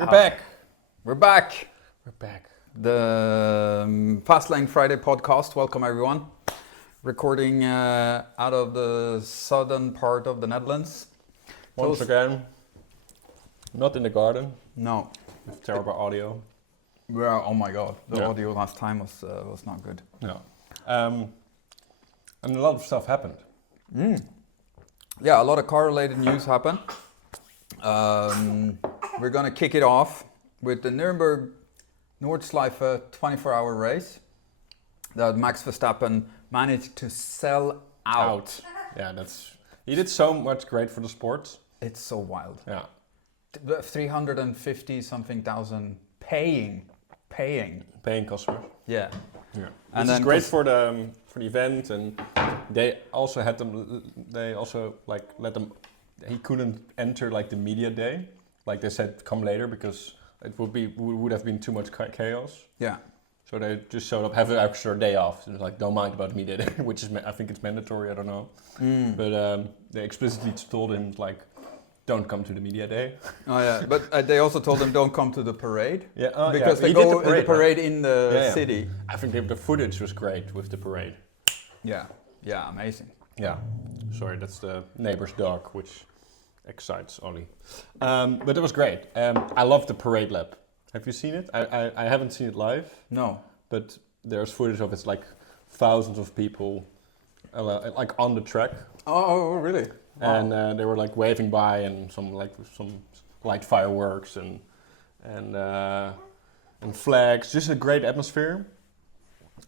We're back. We're back. We're back. The Fastlane Friday podcast. Welcome everyone. Recording out of the southern part of the Netherlands. Once again, not in the garden. No. With terrible audio. Well, oh my god, the audio last time was not good. No. And a lot of stuff happened. Yeah, a lot of car-related news happened. We're gonna kick it off with the Nürburgring Nordschleife 24-hour race that Max Verstappen managed to sell out. Yeah, he did so much great for the sport. It's so wild. Yeah. 350 something thousand paying customers. Yeah. Yeah. And This is then great for the event, and they also had them. They also let them. He couldn't enter the media day. Like they said, come later because it would have been too much chaos. Yeah. So they just showed up, have an extra day off. So don't mind about media day, which is I think it's mandatory. I don't know, but they explicitly told him don't come to the media day. Oh yeah, but they also told him don't come to the parade. Yeah, because they go the parade in the city. I think the footage was great with the parade. Yeah, yeah, amazing. Yeah, sorry, that's the neighbor's dog, which excites Ollie. But it was great. I love the parade lap. Have you seen it? I haven't seen it live. No. But there's footage of it's thousands of people on the track. Oh really? Wow. And they were waving by and some light fireworks and flags. Just a great atmosphere.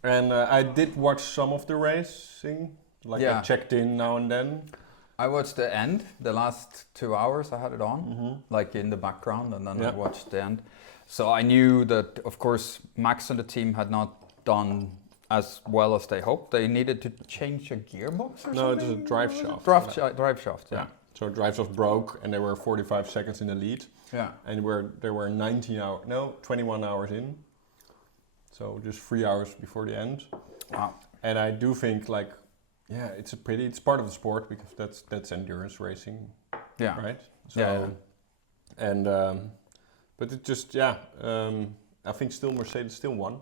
And I did watch some of the racing. I checked in now and then. I watched the end, the last 2 hours I had it on, in the background, and then I watched the end. So I knew that, of course, Max and the team had not done as well as they hoped. They needed to change a gearbox or something? No, it was a drive shaft. Drive shaft, yeah. So drive shaft broke and they were 45 seconds in the lead. Yeah. And they were 21 hours in. So just 3 hours before the end. Wow. And I do think it's part of the sport because that's endurance racing. Yeah. Right? So, yeah. And but it just I think Mercedes still won.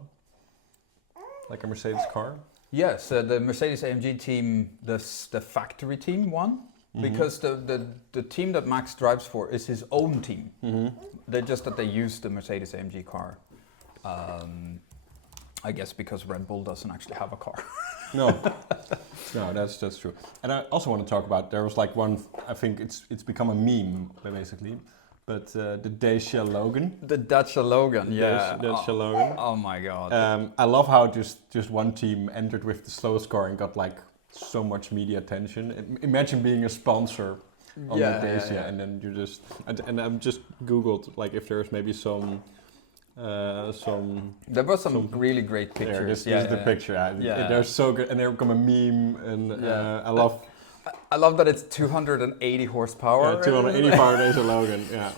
Like a Mercedes car? Yes, the Mercedes AMG team, the factory team won because the team that Max drives for is his own team. They use the Mercedes AMG car. I guess because Red Bull doesn't actually have a car. No, that's true. And I also want to talk about there was one. I think it's become a meme basically. But the Dacia Logan. The Dacia Logan, yeah. Dacia Logan. Oh my god. I love how just one team entered with the slowest car and got so much media attention. Imagine being a sponsor on the Dacia and then you just... And I've just Googled if there's maybe some... There was some really great pictures. This is the picture. They're so good and they've become a meme and I love that it's 280 horsepower. Yeah, 285 Dacia Logan. Yeah.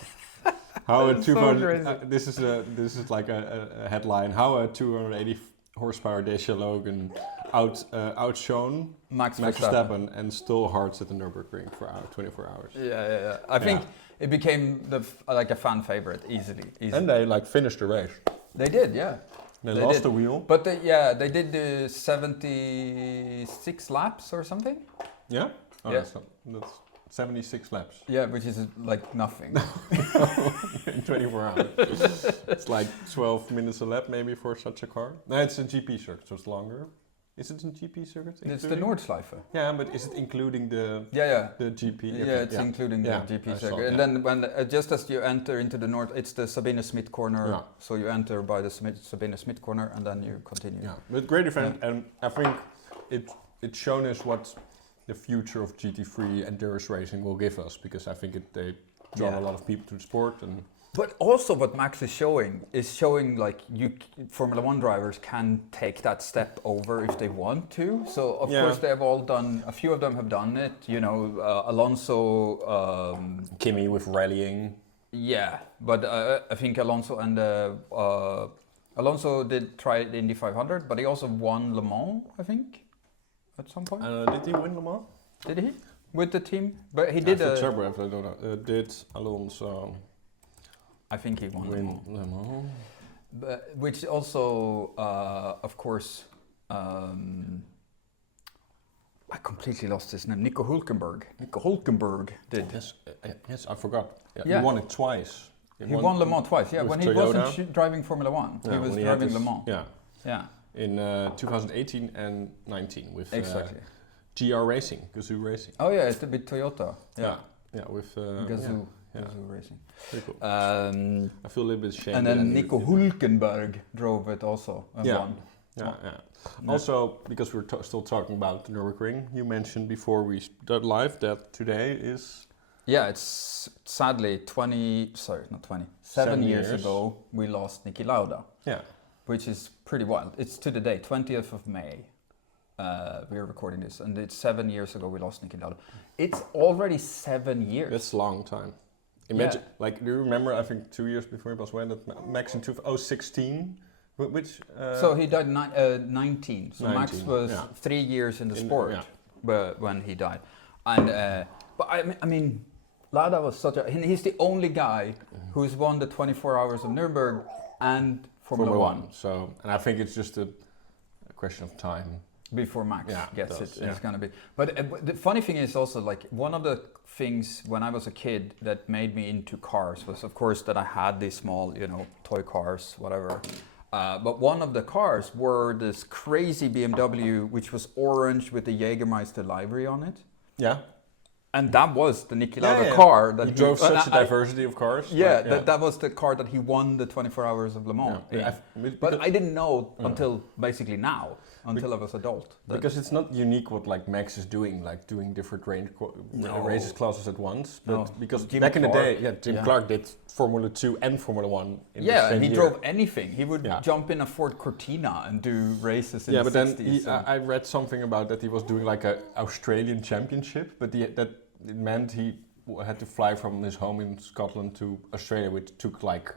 How a 200? So this is a headline. How a 280 horsepower Dacia Logan outshone Max Verstappen and stole hearts at the Nürburgring for 24 hours. Yeah. I think it became a fan favorite easily. And they finished the race. They did, yeah. They lost the wheel. But they did the 76 laps or something. Yeah? Oh, that's 76 laps. Yeah, which is nothing. In 24 hours. It's 12 minutes a lap maybe for such a car. No, it's a GP circuit, so it's longer. Is it a GP circuit? It's the Nordschleife. Yeah, but is it including the GP? Yeah, it's including the GP circuit. And then when just as you enter into the north, it's the Sabine Smith corner. Yeah. So you enter by the Sabine Smith corner and then you continue. Yeah, but great event, and I think it's shown us what the future of GT3 endurance racing will give us, because I think they draw a lot of people to the sport. But also what Max is showing Formula One drivers can take that step over if they want to. So of course they have all done, a few of them have done it, Alonso. Kimi with rallying. Yeah, but I think Alonso Alonso did try the Indy 500, but he also won Le Mans, I think. At some point. Did he win Le Mans? Did he? With the team? But he did I don't know. Did Alonso... I think he won Le Win Mans. Le Mans. But, which also, of course, I completely lost his name. Nico Hulkenberg did. Yes, I forgot. Yeah. He won it twice. He won Le Mans twice. Yeah, with when he Toyota. wasn't driving Formula One, he was when he had driving his- Le Mans. Yeah, Yeah, in 2018 and 19 with exactly. GR Racing, Gazoo Racing. Oh yeah, it's a bit Toyota. Yeah, With Gazoo. yeah. Gazoo Racing. Pretty cool. Um, I feel a little bit ashamed. and that I then knew Nico it. Hulkenberg drove it also and Yeah. won. Yeah. Also, because we're still talking about the Nürburgring, you mentioned before we started live that today is Yeah, it's sadly 7 years ago we lost Niki Lauda, which is pretty wild. It's to the day, 20th of May. We're recording this, and it's 7 years ago we lost Niki Lauda. It's already 7 years. That's a long time. Imagine, like, do you remember? I think 2 years before it was when that Max N24 016, which. So he died 19. So 19, Max was 3 years in the sport, yeah. but when he died, and but I mean, Lauda was such a. He's the only guy who's won the 24 Hours of Nürburgring and Formula One. So, and I think it's just a question of time. Before Max gets it, yeah. it's gonna be. But the funny thing is also, like, one of the things when I was a kid that made me into cars was, of course, that I had these small, toy cars, whatever. But one of the cars were this crazy BMW, which was orange with the Jägermeister livery on it. Yeah. And that was the Niki Lauda car that he drove such a diversity of cars. Yeah, that was the car that he won the 24 Hours of Le Mans. Yeah. But I didn't know until basically now, until I was adult. Because it's not unique what like Max is doing, like doing different races classes at once. But because Jim back in the Clark. day, Jim Clark did Formula 2 and Formula 1 in the same and he year. drove anything. He would jump in a Ford Cortina and do races in the 60s. Then I read something about that he was doing like a Australian championship, but that it meant he had to fly from his home in Scotland to Australia, which took like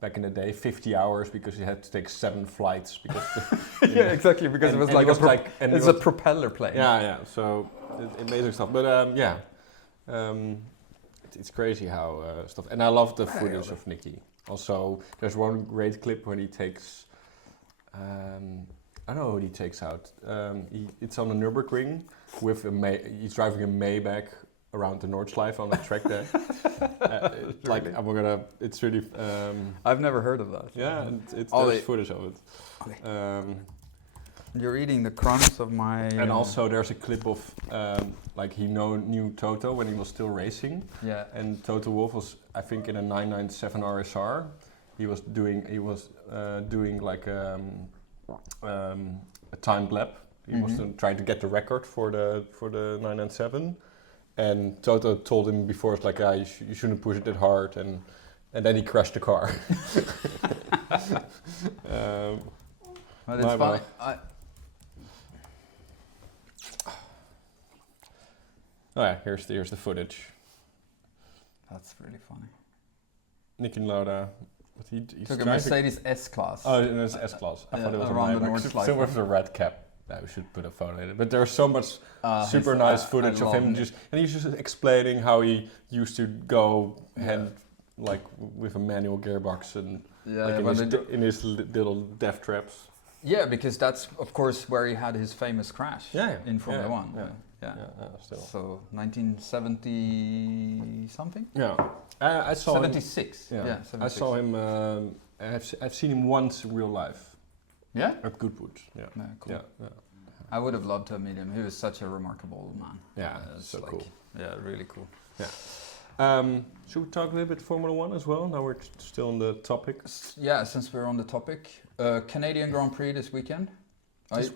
back in the day 50 hours because he had to take 7 flights because exactly, because it was like it's a propeller plane. Yeah. So amazing stuff. But it's crazy how stuff. And I love the footage of Niki. Also, there's one great clip when he takes. I don't know what he takes out. It's on the Nürburgring with he's driving a Maybach around the Nordschleife on the track there. It's really. I've never heard of that. Yeah, there's footage of it. You're eating the crumbs of my. And also, there's a clip of he knew Toto when he was still racing. Yeah. And Toto Wolff was, I think, in a 997 RSR. He was doing like a timed lap. He was trying to get the record for the 997. And Toto told him before, it's like, you shouldn't push it that hard, and then he crashed the car. But it's funny. Here's the footage. That's really funny. Niki Lauda. He took a Mercedes S-Class. Oh, it was S-Class. I thought it was around a the Maybach. Still with the red cap. We should put a photo in it. But there's so much super nice footage of him and he's just explaining how he used to go with a manual gearbox and in his little death traps. Yeah, because that's of course where he had his famous crash in Formula One. Still. So 1970 something. Yeah, I saw 76. him. Yeah, 76. I saw him. I've seen him once in real life. Yeah? At Goodwood, Cool. Yeah. I would have loved to meet him. He was such a remarkable man. Yeah, so cool. Yeah, really cool. Yeah. Should we talk a little bit Formula 1 as well? Now we're still on the topic. Yeah, since we're on the topic. Canadian Grand Prix this weekend.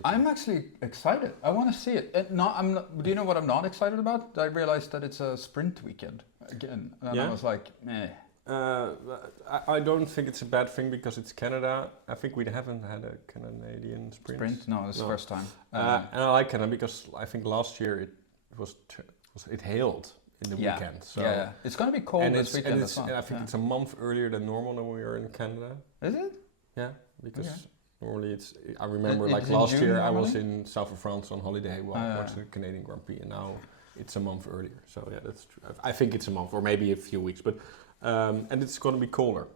I'm actually excited. I want to see it. Do you know what I'm not excited about? I realized that it's a sprint weekend again. And I was like, meh. I don't think it's a bad thing because it's Canada. I think we haven't had a Canadian sprint. No, it's the first time. And I like Canada because I think last year it hailed in the weekend. So it's going to be cold this weekend as well. And I think it's a month earlier than normal when we were in Canada. Is it? Yeah, because normally I remember last year I was in south of France on holiday watching the Canadian Grand Prix, and now it's a month earlier. So yeah, that's true. I think it's a month or maybe a few weeks, but and it's going to be colder.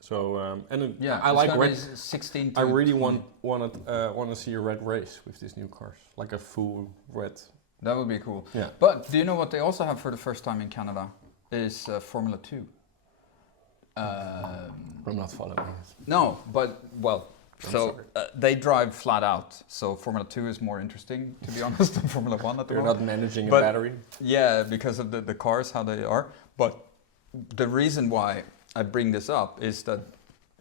So I it's like gonna red. be 16 to I really 20. want to see a red race with these new cars, like a full red. That would be cool. Yeah. But do you know what they also have for the first time in Canada is Formula 2. I'm not following it. No, but they drive flat out. So Formula 2 is more interesting, to be honest, than Formula 1 at the They're moment. not managing a But- battery. Yeah, because of the cars, how they are. But the reason why I bring this up is that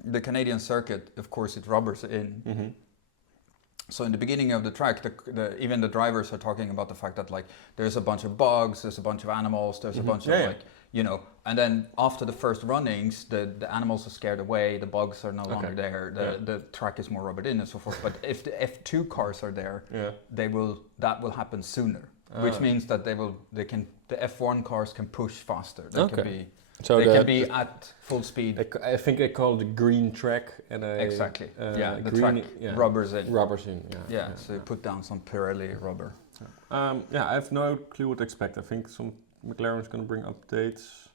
the Canadian circuit, of course, it rubbers in. Mm-hmm. So in the beginning of the track, even the drivers are talking about the fact that like there's a bunch of bugs, there's a bunch of animals, there's a bunch of like, you know, and then after the first runnings, the animals are scared away, the bugs are no longer there, the track is more rubbered in and so forth. But if the F2 cars are there, that will happen sooner, which means that the F1 cars can push faster. They can be at full speed. I think they call it the green track, and Exactly. The green, track rubbers in. Rubbers in. So you put down some Pirelli rubber. I have no clue what to expect. I think some McLaren is going to bring updates,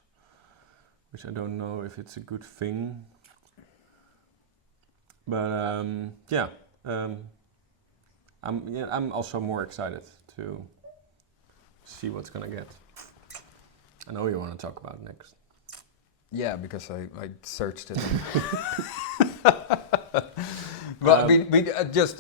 which I don't know if it's a good thing. But I'm also more excited to see what's going to get. I know you want to talk about it next. Yeah, because I searched it. But we just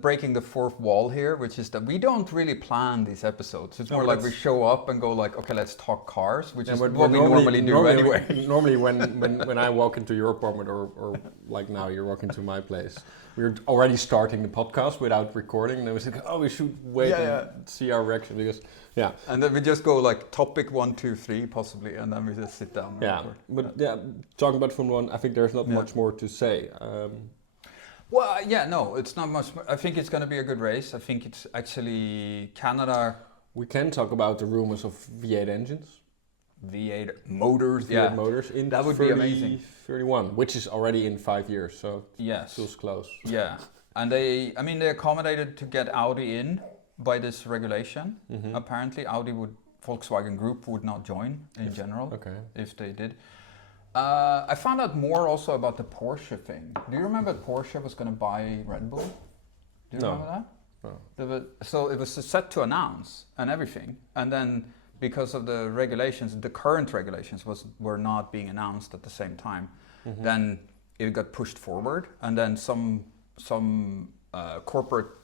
breaking the fourth wall here, which is that we don't really plan these episodes. It's more like we show up and go like, okay, let's talk cars, which is what we normally do anyway. Normally when I walk into your apartment or like now you're walking to my place, we're already starting the podcast without recording, and then we say, oh, we should wait and see our reaction because and then we just go like topic 1, 2, 3 possibly, and then we just sit down and record. But talking about Formula 1, I think there's not much more to say. It's not much. I think it's going to be a good race. I think it's actually Canada. We can talk about the rumors of V8 engines. V8 motors. V8 motors in that would be amazing. 31, which is already in 5 years, so yes, feels close. Yeah, and they accommodated to get Audi in by this regulation. Mm-hmm. Apparently, Volkswagen Group would not join in general. Okay. If they did. I found out more also about the Porsche thing. Do you remember Porsche was going to buy Red Bull? Do you remember that? No. So it was set to announce and everything, and then because of the regulations, the current regulations were not being announced at the same time. Mm-hmm. Then it got pushed forward, and then some corporate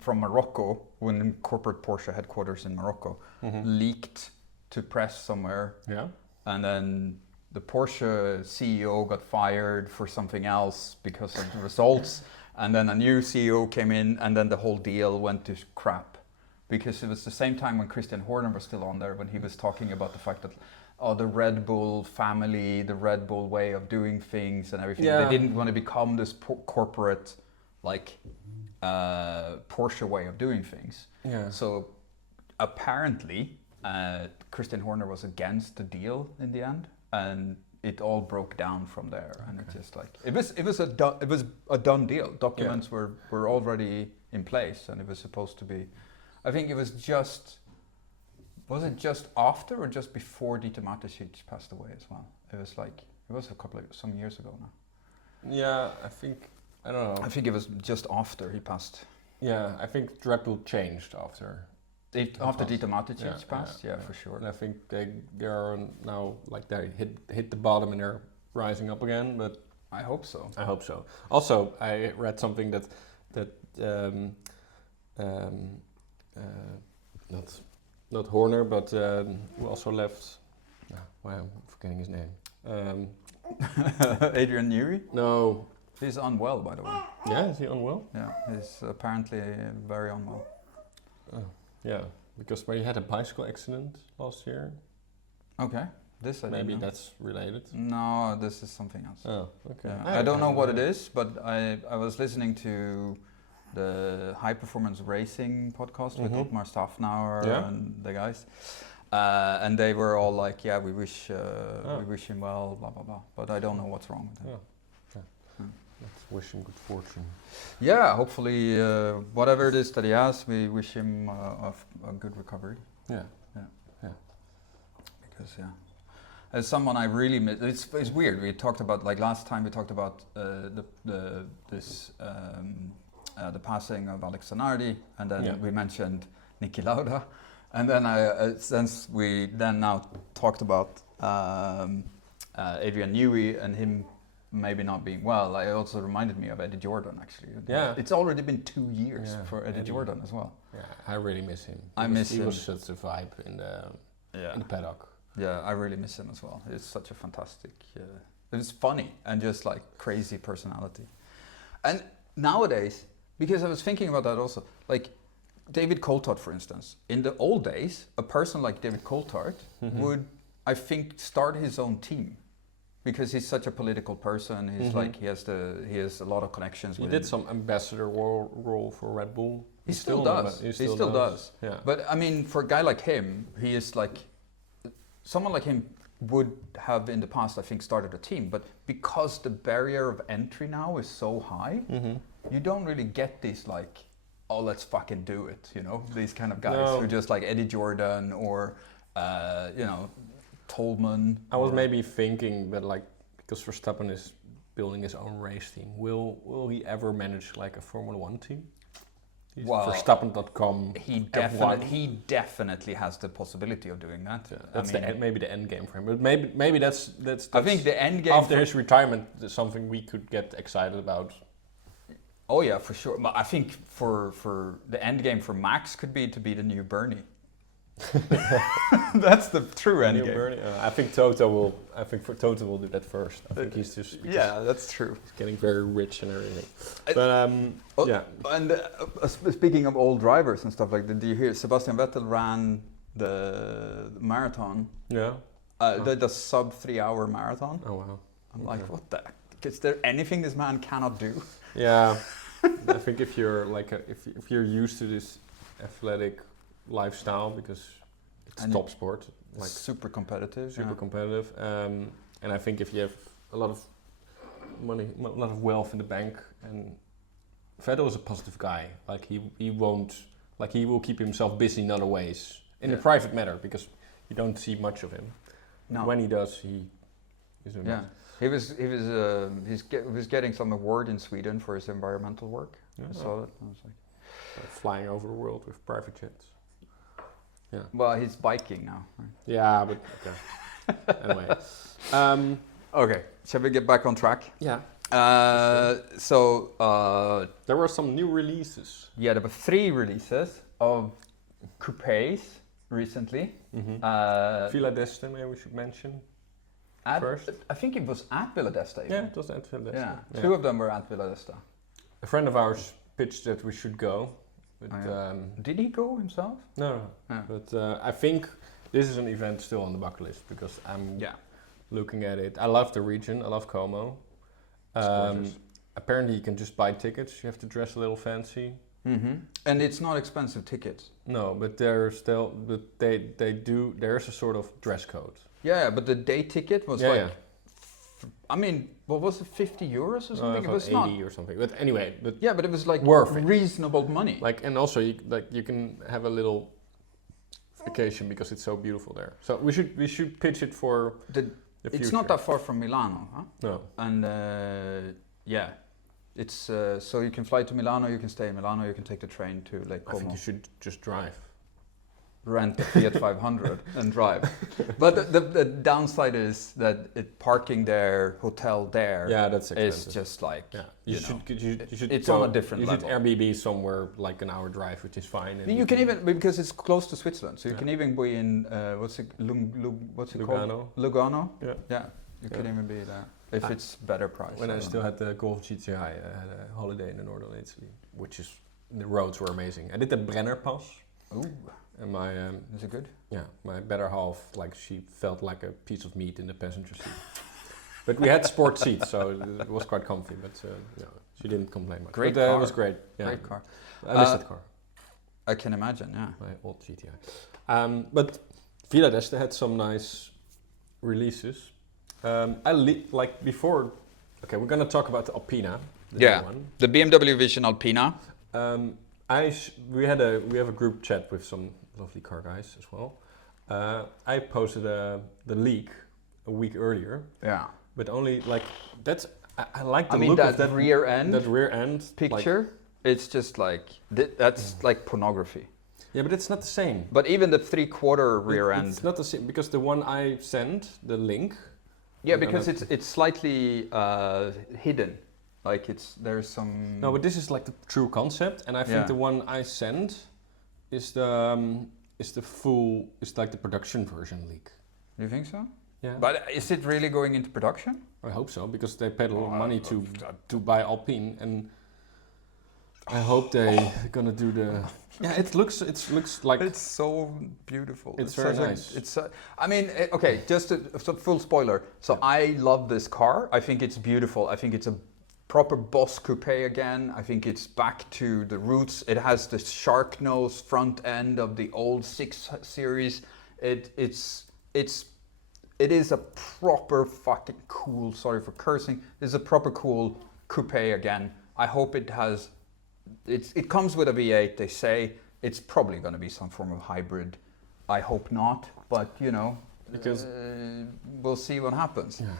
from Morocco, within corporate Porsche headquarters in Morocco, leaked to press somewhere. Yeah, and then the Porsche CEO got fired for something else because of the results, and then a new CEO came in, and then the whole deal went to crap. Because it was the same time when Christian Horner was still on there, when he was talking about the fact that the Red Bull family, the Red Bull way of doing things and everything. Yeah. They didn't want to become this corporate, like Porsche way of doing things. Yeah. So apparently, Christian Horner was against the deal in the end, and it all broke down from there. And it's just like it was a done deal. Documents were already in place, and it was supposed to be. I think it was just after or just before Dieter Mateschitz passed away as well? It was some years ago now. Yeah, I don't know. I think it was just after he passed. Yeah, I think Red Bull changed after Dieter Mateschitz passed, for sure. And I think they are now like they hit the bottom and they're rising up again, but I hope so. Also, I read something that not Horner, but who also left. I'm forgetting his name. Adrian Newey? No. He's unwell, by the way. Yeah, is he unwell? Yeah, he's apparently very unwell. Oh, yeah, because he had a bicycle accident last year. Okay. Maybe that's related. No, this is something else. Oh, okay. Yeah. I don't know what it is, but I was listening to the High Performance Racing podcast with Otmar Staffnauer and the guys, and they were all like, "Yeah, we wish him well, blah blah blah." But I don't know what's wrong with him. Let's wish him good fortune. Yeah, hopefully, whatever it is that he has, we wish him a good recovery. Yeah. Because As someone I really miss, it's weird. We talked about, like last time we talked about the passing of Alex Zanardi, and then we mentioned Niki Lauda, and then since we then now talked about Adrian Newey and him maybe not being well, it also reminded me of Eddie Jordan actually. Yeah. It's already been 2 years for Eddie Jordan as well. Yeah, I really miss him. He was such a vibe in the paddock. Yeah, I really miss him as well. It's such a fantastic, it's funny and just like crazy personality. And nowadays, because I was thinking about that also, like David Coulthard, for instance, in the old days, a person like David Coulthard would, I think, start his own team. Because he's such a political person, he's like he has a lot of connections. He did some ambassador role for Red Bull. He still does. He still does. Yeah. But I mean, for a guy like him, he is like someone like him would have in the past, I think, started a team. But because the barrier of entry now is so high, you don't really get these like, oh, let's fucking do it. You know, these kind of guys who are just like Eddie Jordan or you know. Tolman. I was maybe thinking that like because Verstappen is building his own race team, will he ever manage like a Formula 1 team? Well, Verstappen.com. He definitely has the possibility of doing that. Yeah, that's maybe the end game for him. But maybe that's I think the end game after his retirement is something we could get excited about. Oh yeah, for sure. But I think for the end game for Max could be to be the new Bernie. That's the true end game. I think Toto will do that first. I think he's just that's true. He's getting very rich and everything. But And speaking of old drivers and stuff like that, do you hear Sebastian Vettel ran the marathon? Yeah. The sub 3 hour marathon. Oh wow. I'm like, what the? Is there anything this man cannot do? Yeah. I think if you're like if you're used to this athletic lifestyle because it's top sport, like super competitive, and I think if you have a lot of money, a lot of wealth in the bank, and Vettel is a positive guy, like he will keep himself busy in other ways in a private matter because you don't see much of him. No. When he does, he is he was getting some award in Sweden for his environmental work. I saw that. I was like flying over the world with private jets. Yeah. Well, he's biking now. Right? Yeah, but okay. Anyway. Okay, shall we get back on track? Yeah. There were some new releases. Yeah, there were 3 releases of coupes recently. Villa d'Este, maybe we should mention first. I think it was at Villa d'Este. Yeah, it was at Villa d'Este. Yeah, 2 of them were at Villa d'Este. A friend of ours pitched that we should go. But, did he go himself? No. But I think this is an event still on the bucket list because I'm looking at it. I love the region. I love Como. Apparently, you can just buy tickets. You have to dress a little fancy. And it's not expensive tickets. No, but there's still, there's a sort of dress code. Yeah, but the day ticket was I mean, what was it, 50 euros or something? It was 80 or something. But anyway, but it was like worth reasonable money. Like, and also you can have a little vacation because it's so beautiful there. So we should pitch it for the future. It's not that far from Milano, huh? No. And it's so you can fly to Milano, you can stay in Milano, you can take the train to Lake Como. I think you should just drive. Rent a Fiat 500 and drive. But the downside is that parking there, hotel there, that's expensive. Is just like you should. It's on a different level. You should Airbnb somewhere like an hour drive, which is fine. And you can even because it's close to Switzerland, so you can even be in what's it Lugano. Called? Lugano. Yeah. You can even be there if it's better price. When I still had the Golf GTI, I had a holiday in the northern Italy, the roads were amazing. I did the Brenner Pass. Ooh. And my is it good? Yeah, my better half, like she felt like a piece of meat in the passenger seat. But we had sport seats, so it was quite comfy. But she didn't complain much. Great car. It was great. Yeah. Great car. I miss that car. I can imagine. Yeah. My old GTI. But Villa d'Este had some nice releases. Like before. Okay, we're gonna talk about the Alpina. The BMW Vision Alpina. We have a group chat with some lovely car guys as well. I posted the leak a week earlier. Yeah. But only like that's I like the I mean look that, of that rear end. That rear end Picture. Like, it's just like that's like pornography. yeah, but it's not the same. But even the 3/4 rear end. It's not the same because the one I sent, the link. Yeah, because it's slightly hidden. Like there's some. No, but this is like the true concept, and I think the one I sent is the full. It's like the production version leak. Do you think so? Yeah. But is it really going into production? I hope so because they paid a lot of money to buy Alpine, and I hope they're gonna do the. Yeah, it looks like it's so beautiful. It's very nice. I mean, okay, just a full spoiler. So I love this car. I think it's beautiful. I think it's a proper Boss coupe again. I think it's back to the roots. It has the shark nose front end of the old 6 Series. It is a proper fucking cool. Sorry for cursing. It's a proper cool coupe again. I hope it has. It comes with a V8. They say it's probably going to be some form of hybrid. I hope not, but you know, because we'll see what happens. Yeah.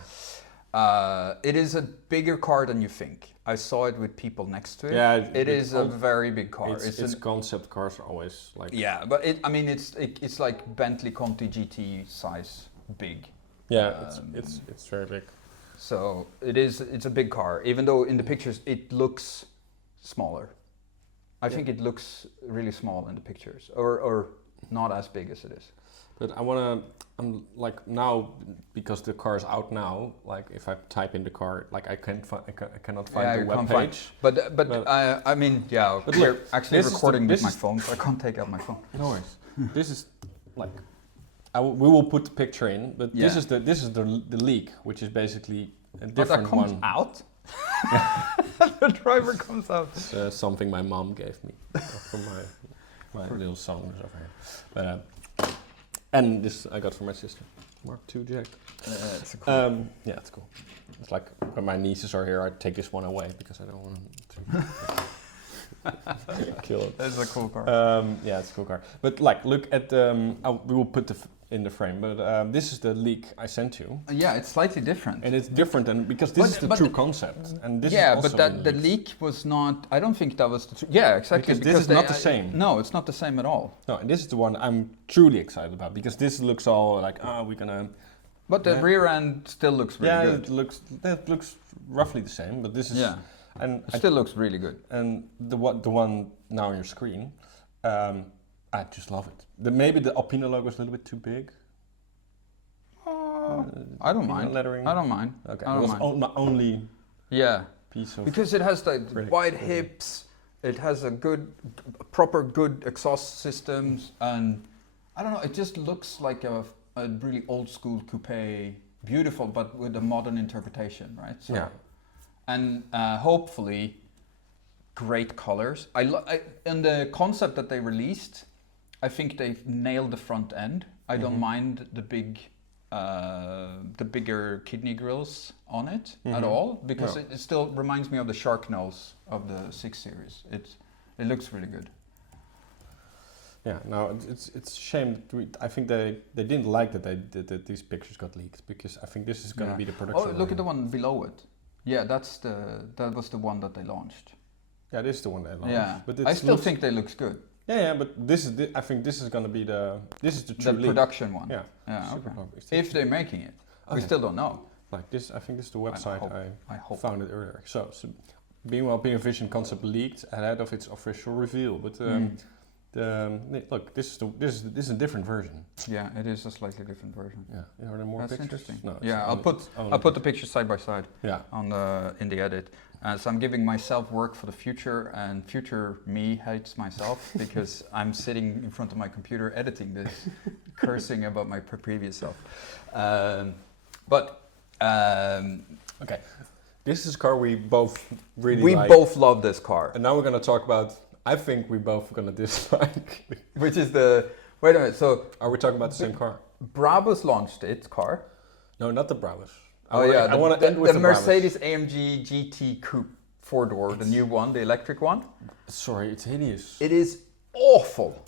It is a bigger car than you think. I saw it with people next to it. Yeah, it is a very big car. It's concept cars are always like. Yeah, but it's like Bentley Conti GT size big. Yeah, it's very big. So it's a big car, even though in the pictures it looks smaller. I think it looks really small in the pictures, or not as big as it is. But I'm like now because the car is out now. Like if I type in the car, like I cannot find the web page. But I mean, yeah. But we're look, actually recording with my phone, so I can't take out my phone. No worries. This is like we will put the picture in, but this is the leak, which is basically a different one. But that comes out. The driver comes out. It's something my mom gave me from my little son who's over here. But and this I got from my sister. Mark II jack. It's cool. Yeah, it's cool. It's like when my nieces are here, I take this one away because I don't want to kill it. It's a cool car. Yeah, it's a cool car. But like, look at we will put in the frame. But this is the leak I sent you. Yeah, it's slightly different. And it's different, and because this is the true concept, and this is also but the leak was not. I don't think that was the true. Yeah, exactly. Because this is not the same. No, it's not the same at all. No, and this is the one I'm truly excited about because this looks all like, we're gonna. But the rear end still looks really good. Yeah, it looks roughly the same, but this is. Yeah. And it still looks really good. And the one now on your screen, I just love it. Maybe the Alpine logo is a little bit too big. I don't mind. Lettering. I don't mind. Okay, I don't mind. My only piece of because it has the wide hips. It has a proper good exhaust systems, and I don't know. It just looks like a really old school coupe, beautiful, but with a modern interpretation, right? So, yeah. And hopefully, great colors. And the concept that they released, I think they've nailed the front end. I don't mind the bigger kidney grills on it at all, because it still reminds me of the shark nose of the 6 Series. It looks really good. Yeah, no, it's a shame. I think they didn't like that these pictures got leaked, because I think this is going to be the production. Oh, look at the one below it. Yeah, that was the one that they launched. Yeah, this is the one they launched. Yeah, but I still think they looks good. Yeah, but I think this is going to be the true leak. Production one. Yeah. Okay. If they're making it, we still don't know. Like this, I think this is the website I hope. found it earlier. So Being Vision concept leaked ahead of its official reveal, but look, this is a different version. Yeah, it is a slightly different version. Yeah, are there more That's pictures? interesting. No, yeah, I'll put the pictures side by side. Yeah. In the edit. So I'm giving myself work for the future, and future me hates myself because I'm sitting in front of my computer editing this, cursing about my previous self. Okay, this is a car we both really We like. both love this car. And now we're going to talk about, I think we both are going to dislike. Which is wait a minute, so... Are we talking about the same car? Brabus launched its car. No, not the Brabus. I want to end with the the Mercedes AMG GT Coupe 4-door, the new one, the electric one. Sorry, it's hideous. It is awful.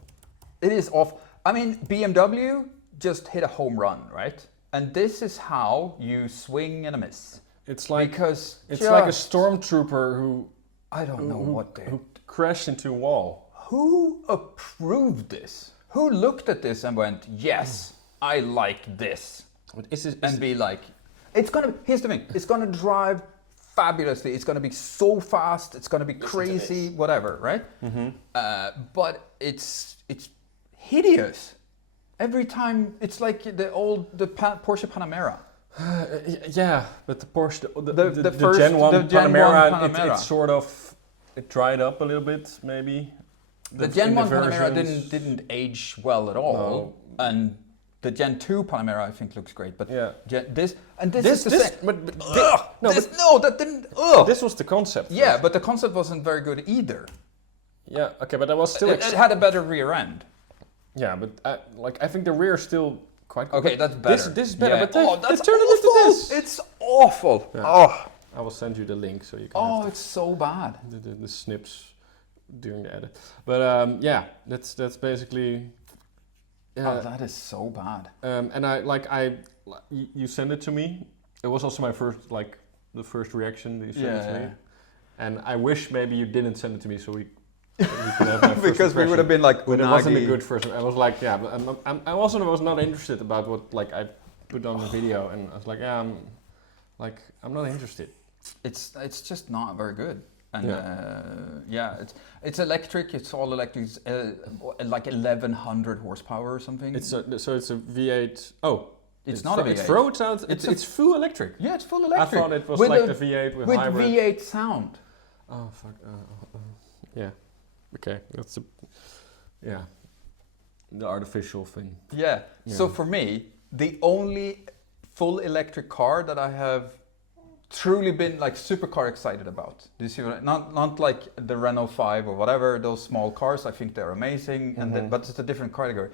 It is awful. I mean, BMW just hit a home run, right? And this is how you swing and a miss. It's like because it's like a stormtrooper who I don't know who crashed into a wall. Who approved this? Who looked at this and went, yes, I like this? And be like, here's the thing, it's gonna drive fabulously, it's gonna be so fast, it's gonna be crazy, whatever, right? But it's hideous. Every time, it's like the Porsche Panamera. Yeah, but the Porsche, the first Gen 1 Gen Panamera, 1 Panamera. It sort of, it dried up a little bit, maybe. The Gen 1 Panamera didn't age well at all, and the Gen 2 Panamera I think looks great. But this is the same. That didn't. This was the concept. Yeah, first. but the concept wasn't very good either. Yeah, okay, but that was still. It had a better rear end. Yeah, but I think the rear is still quite good. Okay, that's better. This is better, but that's turn it into this. It's awful. Yeah. Oh. I will send you the link so you can. It's so bad. The snips during the edit, but that's basically. Yeah, that is so bad. And you sent it to me. It was also my first the first reaction that you sent it to me. And I wish maybe you didn't send it to me so we could have my first because we would have been like, but it wasn't a good first. I was like, yeah, but I also was not interested about what I put on the video, and I was like, yeah, I'm not interested. It's just not very good. And it's electric. It's all electric. It's like 1100 horsepower or something. So it's a V8. Oh, it's not a V8. It's full electric. Yeah, it's full electric. I thought it was like the V8 with hybrid. V8 sound. Oh fuck. Yeah. Okay, that's the artificial thing. Yeah. So for me, the only full electric car that I have truly been like supercar excited about. Do you see what not like the Renault 5 or whatever, those small cars, I think they're amazing, but it's a different category.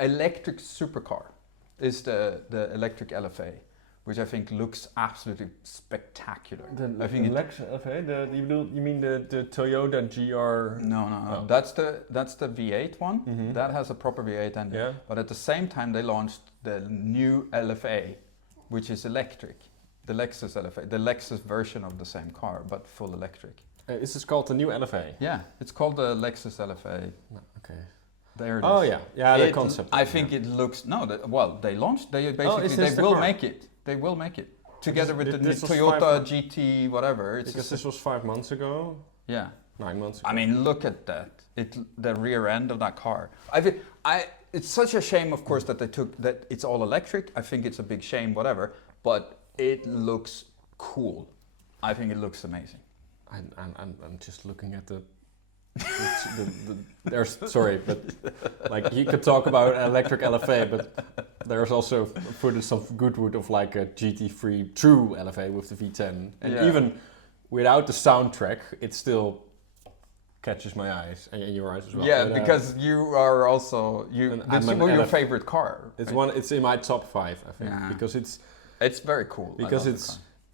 Electric supercar is the electric LFA, which I think looks absolutely spectacular. I think electric LFA, you mean the Toyota GR? No. That's the V8 one. That has a proper V8 engine. Yeah. But at the same time they launched the new LFA, which is electric. The Lexus LFA, the Lexus version of the same car, but full electric. Is this called the new LFA? Yeah, it's called the Lexus LFA. Okay. There it is. Oh yeah, the concept. I think it looks they launched. They basically they will make it. They will make it together with the Toyota GT whatever. Because this was 5 months ago. Yeah. 9 months ago. I mean, look at that. The rear end of that car. It's such a shame, of course, that it's all electric. I think it's a big shame, whatever. But it looks cool. I think it looks amazing. I'm just looking at sorry, but like you could talk about an electric LFA, but there's also footage of Goodwood of like a GT3 true LFA with the V10, and even without the soundtrack, it still catches my eyes and your eyes as well. Yeah, but, because you are also this is your favorite car. It's right? It's in my top 5, I think, because it's very cool. Because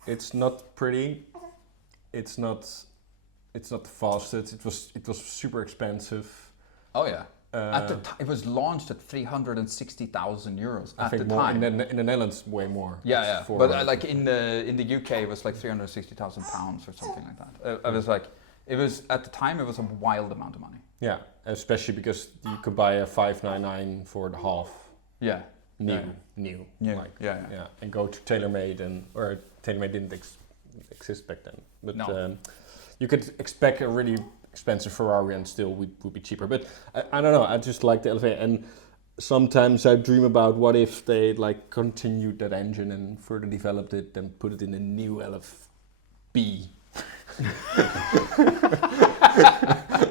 it's not pretty, it's not the fastest. It was super expensive. Oh yeah. At the it was launched at 360,000 euros at the time. In the Netherlands, way more. Yeah. But like in the UK, it was like 360,000 pounds or something like that. It was at the time it was a wild amount of money. Yeah, especially because you could buy a 599 for the half. Yeah. New. Yeah. And go to TaylorMade or TaylorMade didn't exist back then. But you could expect a really expensive Ferrari and still would be cheaper. But I don't know. I just like the LFA, and sometimes I dream about what if they like continued that engine and further developed it and put it in a new LFB.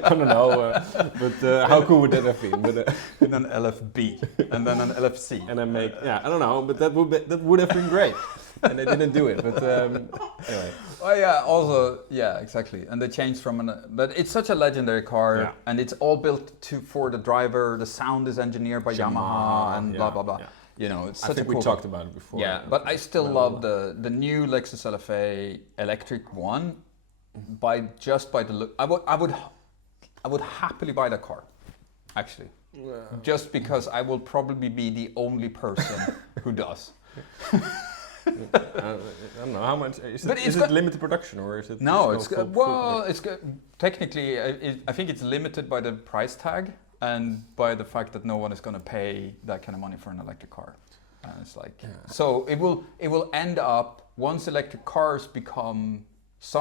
I don't know, but how cool would that have been? But, and an LFB, and then an LFC, and then I don't know, but that would have been great, and they didn't do it. But anyway. Oh yeah, also exactly, and they changed but it's such a legendary car, and it's all built for the driver. The sound is engineered by Yamaha and blah blah blah. Yeah. You know, it's such I think we talked about it before. Yeah, but I still love the new Lexus LFA electric one. By the look, I would happily buy that car, actually, just because I will probably be the only person who does. I don't know how much. Is it limited production or is it? No, just technically. I think it's limited by the price tag and by the fact that no one is going to pay that kind of money for an electric car. And it's like so it will end up once some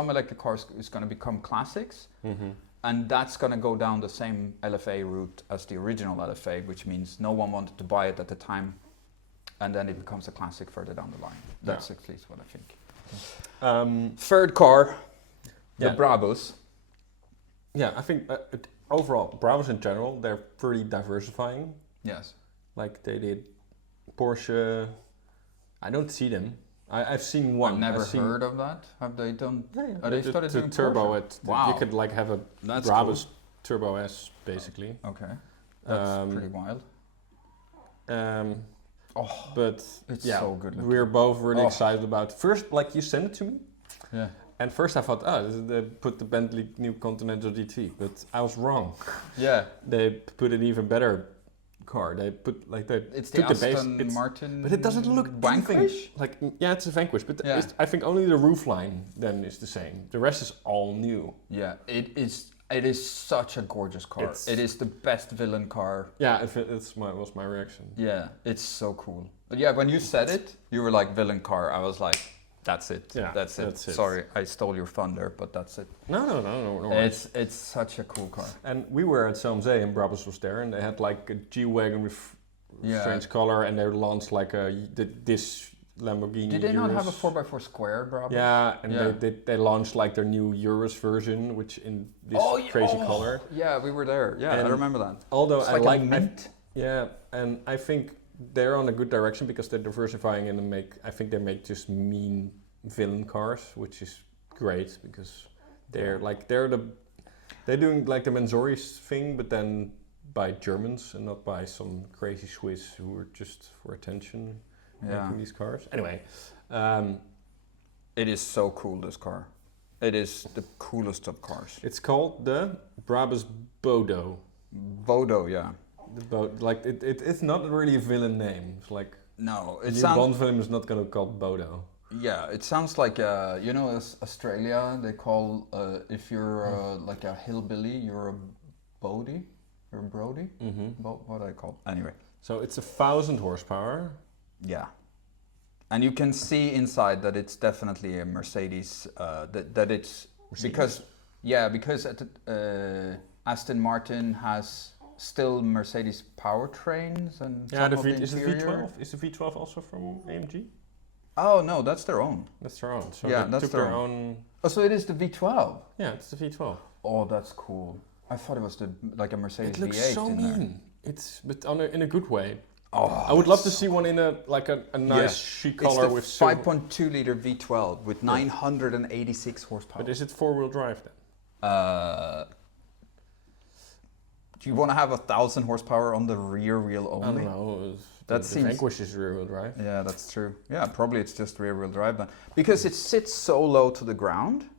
electric cars is going to become classics. Mm-hmm. And that's going to go down the same LFA route as the original LFA, which means no one wanted to buy it at the time. And then it becomes a classic further down the line. That's at least what I think. Third car, the Brabus. Yeah, I think overall, Brabus in general, they're pretty diversifying. Yes. Like they did Porsche. I don't see them. I've seen one. I've never heard of that. Have they done? Yeah, they started doing turbo Porsche? Wow. You could like have a Brabus Turbo S basically. Okay. That's pretty wild. But it's so good looking. We're both really excited about. First, like you sent it to me. Yeah. And first I thought, they put the Bentley New Continental GT, but I was wrong. Yeah. They put an even better car. They put it's the Aston Martin, but it doesn't look Vanquish. It's a Vanquish, but I think only the roofline then is the same. The rest is all new. Yeah, it is. It is such a gorgeous car. It is the best villain car. Yeah, was my reaction. Yeah, it's so cool. But yeah, when you said it, you were like villain car. I was like, that's it. Yeah, that's it. Sorry, I stole your thunder, but that's it. No. It's such a cool car. And we were at Zalmzee and Brabus was there, and they had like a G-Wagon with strange color, and they launched like this Lamborghini. Did they not Urus. have a 4x4 square Brabus? Yeah, and they launched like their new Urus version, which in this crazy color. Yeah, we were there. Yeah, and I remember that. Although it's I like mint. And I think they're on a good direction because they're diversifying and I think they make just mean villain cars, which is great because they're doing like the Manzori's thing, but then by Germans and not by some crazy Swiss who are just for attention. Making these cars. Anyway, it is so cool, this car. It is the coolest of cars. It's called the Brabus Bodo. Bodo, yeah. It's not really a villain name. It's like Bond film is not gonna call Bodo. Yeah, it sounds like as Australia they call if you're like a hillbilly, you're a Bodie. You're a Brody. Mm-hmm. What do I call? Anyway. So it's 1,000 horsepower. Yeah, and you can see inside that it's definitely a Mercedes. That it's Mercedes. because Aston Martin has still Mercedes powertrains and is the V12? Is the V12 also from AMG? Oh no, that's their own. That's their own. So that's their own. Oh, so it is the V12. Yeah, it's the V12. Oh, that's cool. I thought it was like a Mercedes V8. It looks so mean. But in a good way. Oh, I would love to see one in a nice chic color with silver. 5.2 liter V12 with 986 horsepower. But is it 4-wheel drive then? Do you want to have 1,000 horsepower on the rear wheel only? I don't know. The Vanquish is rear-wheel drive. Yeah, that's true. Yeah, probably it's just rear-wheel drive then, because it sits so low to the ground.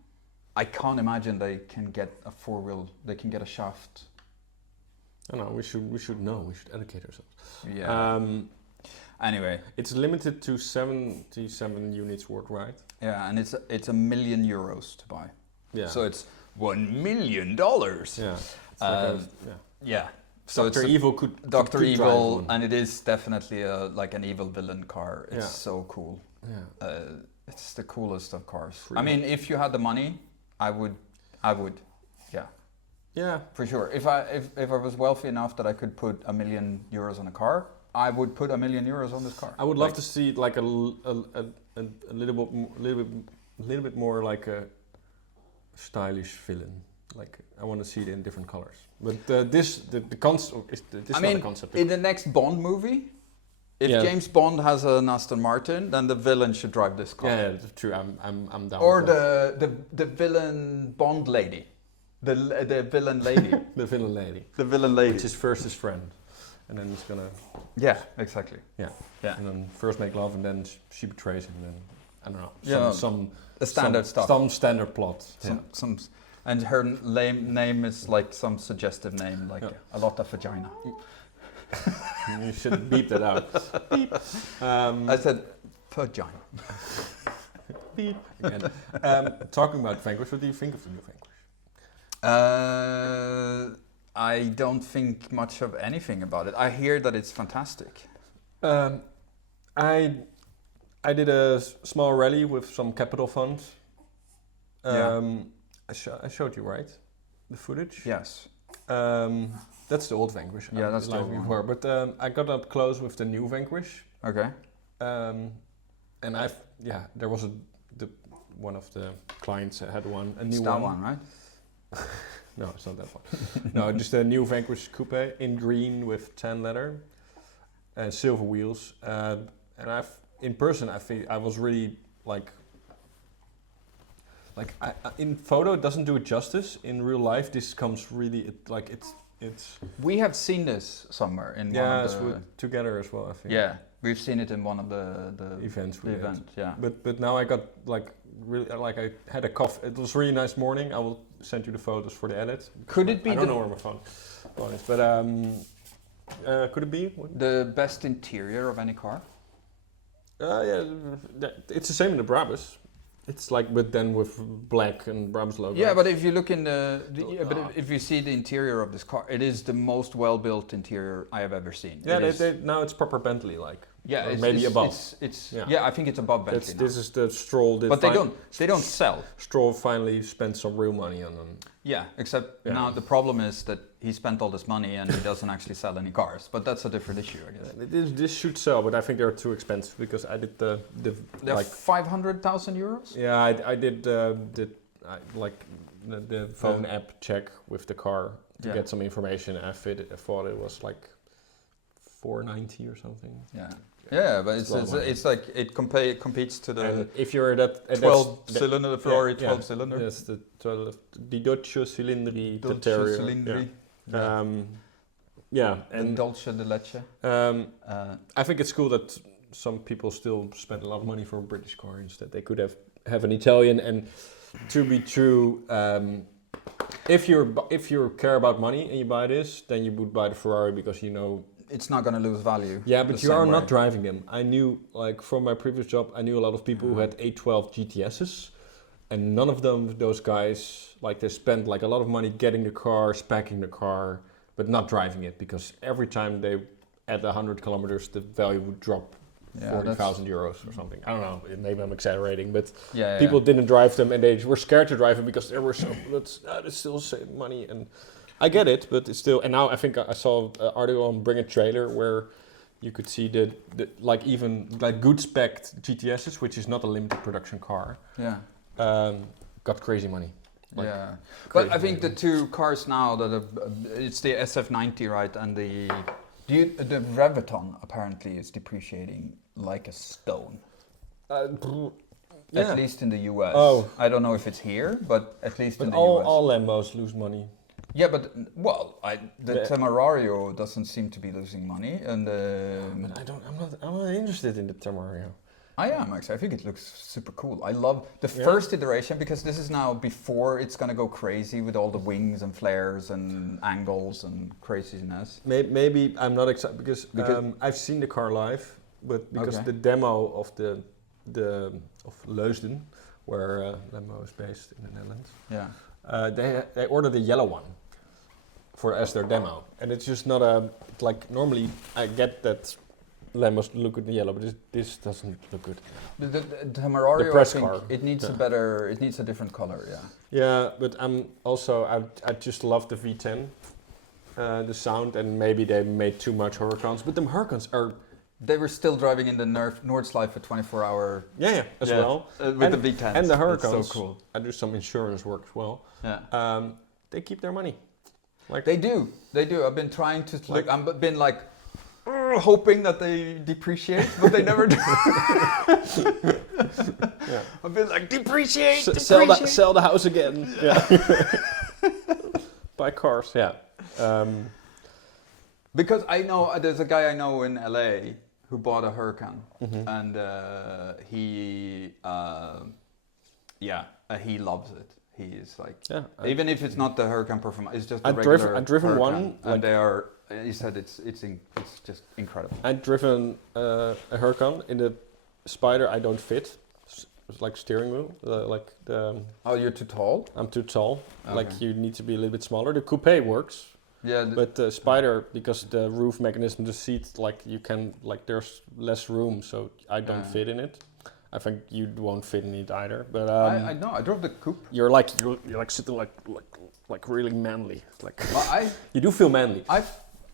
I can't imagine they can get a 4-wheel. They can get a shaft. I know. We should know. We should educate ourselves. Yeah. Anyway, it's limited to 77 units worldwide. Yeah, and it's €1 million to buy. Yeah. So it's $1 million. Yeah. Yeah. So Dr. Evil could Dr. Evil, and it is definitely like an evil villain car. It's so cool. Yeah. It's the coolest of cars. I mean, if you had the money, I would. Yeah. Yeah, for sure. If I was wealthy enough that I could put €1 million on a car, I would put €1 million on this car. I would love to see like a little bit more like a stylish villain. Like I want to see it in different colors. But the concept is not the concept. In the next Bond movie, if James Bond has an Aston Martin, then the villain should drive this car. Yeah, that's true. I'm down. Or the villain Bond lady. The villain lady. The villain lady. The villain lady. Which is first his friend. And then he's gonna... Yeah, exactly. Yeah. And then first make love and then she betrays him. And then, I don't know. Some stuff. Some standard plot. And her name is like some suggestive name, like a lot of vagina. You should beep that out. Beep. I said vagina. Beep. Again. Talking about Vanquish, what do you think of the new Vanquish? I don't think much of anything about it. I hear that it's fantastic. I did a small rally with some capital funds. I showed you, right? The footage? Yes. That's the old Vanquish. Yeah, that's the old one. before. But I got up close with the new Vanquish. Okay. And there was one of the clients had one, a new it's that one, right? No, it's not that one. No, just a new Vanquish Coupe in green with tan leather and silver wheels. And in person, I think I was really like in photo it doesn't do it justice. In real life, this comes really it's. We have seen this somewhere in one of the together as well. I think. Yeah, we've seen it in one of the events. Yeah. But now I got really I had a cough. It was a really nice morning. I will send you the photos for the edit. Could it be? I don't know where my phone is, but could it be the best interior of any car? It's the same in the Brabus. It's but then with black and Brabus logo. Yeah, but if you look in if you see the interior of this car, it is the most well-built interior I have ever seen. Yeah, now it's proper Bentley like. Yeah, it's maybe above. I think it's above Bentley. This is the Stroll. But they don't sell. Stroll finally spent some real money on them. Yeah, except now the problem is that he spent all this money and he doesn't actually sell any cars. But that's a different issue, I guess. This should sell, but I think they're too expensive because I did they're 500,000 euros. Yeah, I did the phone app check with the car to get some information. I thought it was like 490 or something. Yeah. Yeah, but it's like it competes to the. And if you're that 12-cylinder, the Ferrari 12-cylinder. Yes, the Dolce Cilindri, the Terrier. Cilindri. And Dolce de Leche. I think it's cool that some people still spend a lot of money for a British car instead. They could have an Italian. And to be true, if you care about money and you buy this, then you would buy the Ferrari because you know. It's not going to lose value. Yeah, but you are not driving them. I knew, from my previous job, I knew a lot of people who had 812 GTSs, and none of those guys, they spent a lot of money getting the car, speccing the car, but not driving it because every time they at 100 kilometers, the value would drop 40,000 euros or something. I don't know. Maybe I'm exaggerating, but people didn't drive them and they were scared to drive them because they were so. That's still saving money and. I get it, but it's still. And now I think I saw an article on Bring a Trailer where you could see even good spec'd GTSs, which is not a limited production car. Yeah. Got crazy money. But I think the two cars now it's the SF90, right, and the Revuton apparently is depreciating like a stone. At least in the US. Oh. I don't know if it's here, but at least in the US. All Lambos lose money. Yeah, but the Temerario doesn't seem to be losing money, and I'm not interested in the Temerario. I am actually. I think it looks super cool. I love the first iteration because this is now before it's gonna go crazy with all the wings and flares and angles and craziness. Maybe I'm not excited because I've seen the car live, but because the demo of of Leusden, where Lambo is based in the Netherlands. Yeah. They ordered a yellow one as their demo, and it's just not normally I get that Lambos look good in yellow, but this doesn't look good. The Temerario, the press I think car. It needs it needs a different color, yeah. Yeah, but I just love the V10, the sound, and maybe they made too much Huracans, but the Huracans are. They were still driving in the Nordschleife for 24-hour. As well. With the V10s. And the Huracans. So cool. I do some insurance work as well. Yeah. They keep their money. They do. I've been trying to look. I've been hoping that they depreciate, but they never do. I've been depreciate. Sell the house again. Yeah. Buy cars. Yeah. Because I know there's a guy I know in LA who bought a Huracan, and he loves it. He is even if it's not the Huracan Performance, it's just the regular. I've driven Huracan, one, and they are he said it's just incredible. I've driven a Huracan in the Spider. I don't fit. It's like steering wheel. Oh, you're too tall? I'm too tall. Okay. Like you need to be a little bit smaller. The coupe works. Yeah. But the Spider, because the roof mechanism, the seat, like you can, like there's less room, so I don't fit in it. I think you won't fit in it either. But I know. I drove the coupe. You're like sitting like really manly. Like Well, you do feel manly. I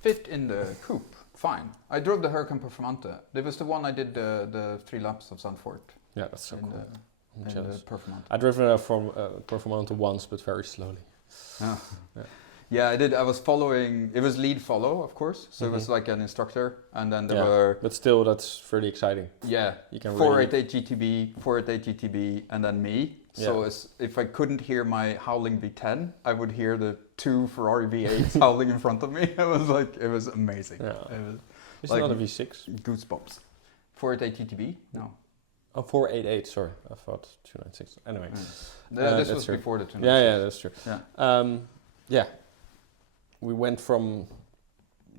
fit in the coupe fine. I drove the Huracan Performante. It was the one I did the 3 laps of Zandvoort. Yeah, that's so cool. I'm in jealous. the Performante. I driven from Performante once, but very slowly. Oh. Yeah, I did. I was following. It was lead follow, of course. So it was like an instructor, and then there were. But still, that's really exciting. Yeah, you can 488 GTB, 488 GTB, and then me. So if I couldn't hear my howling V10, I would hear the 2 Ferrari V8s howling in front of me. It was amazing. Yeah. It's like not a V6. Goosebumps. 488 GTB? No. Oh, 488. Sorry, I thought 296. Anyway, this was true. before the 296. Yeah, that's true. Yeah. Yeah. We went from